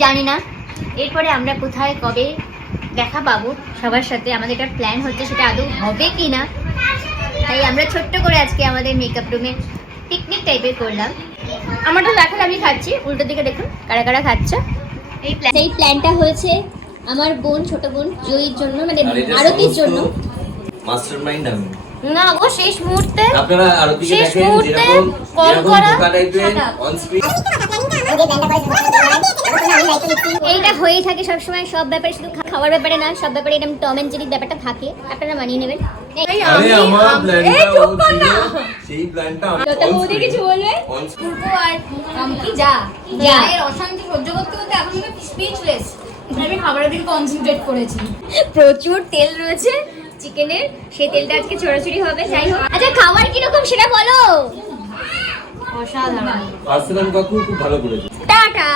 জানি না এরপরে আমরা কোথায় কবে দেখা পাবো সবার সাথে আমাদের একটা প্ল্যান হচ্ছে সেটা আদৌ হবে কি না তাই আমরা ছোট্ট করে আজকে আমাদের মেকআপ রুমে পিকনিক টাইপের করলাম আমারটা দেখালে আমি খাচ্ছি উল্টো দিকে দেখুন কারা কারা খাচ্ছে এই প্ল্যান এই প্ল্যানটা হয়েছে আমার বোন ছোট বোন জয়ীর জন্য মানে আরতির জন্য মাস্টার মাইন্ড আমি না গো শেষ মুহূর্তে আপনারা আরতিকে শেষ দেখেন মুহূর্তে যেরকম যেরকম করা। অন স্ক্রিন এইটা হয়েই থাকে সবসময় সব ব্যাপারে শুধু খাওয়ার ব্যাপারে না সব ব্যাপারে এরকম টম এন্ড জেরির ব্যাপারটা থাকে আপনারা মানিয়ে নেবেন। এই, আরে আমার প্ল্যানটা ও। সেই প্ল্যানটা কিছু বলবে? পূর্ব আর যা। যা। এর অশান্তি সহ্য করতে করতে এখন আমি স্পিচলেস আমি খাবারের দিকে কনসেন্ট্রেট করেছি। প্রচুর তেল রয়েছে চিকেনের সেই তেলটা আজকে ছড়াছড়ি হবে যাই হোক। আচ্ছা খাবার কীরকম সেটা বলো। অসাধারণ। কাকু খুব ভালো করেছে। টাটা।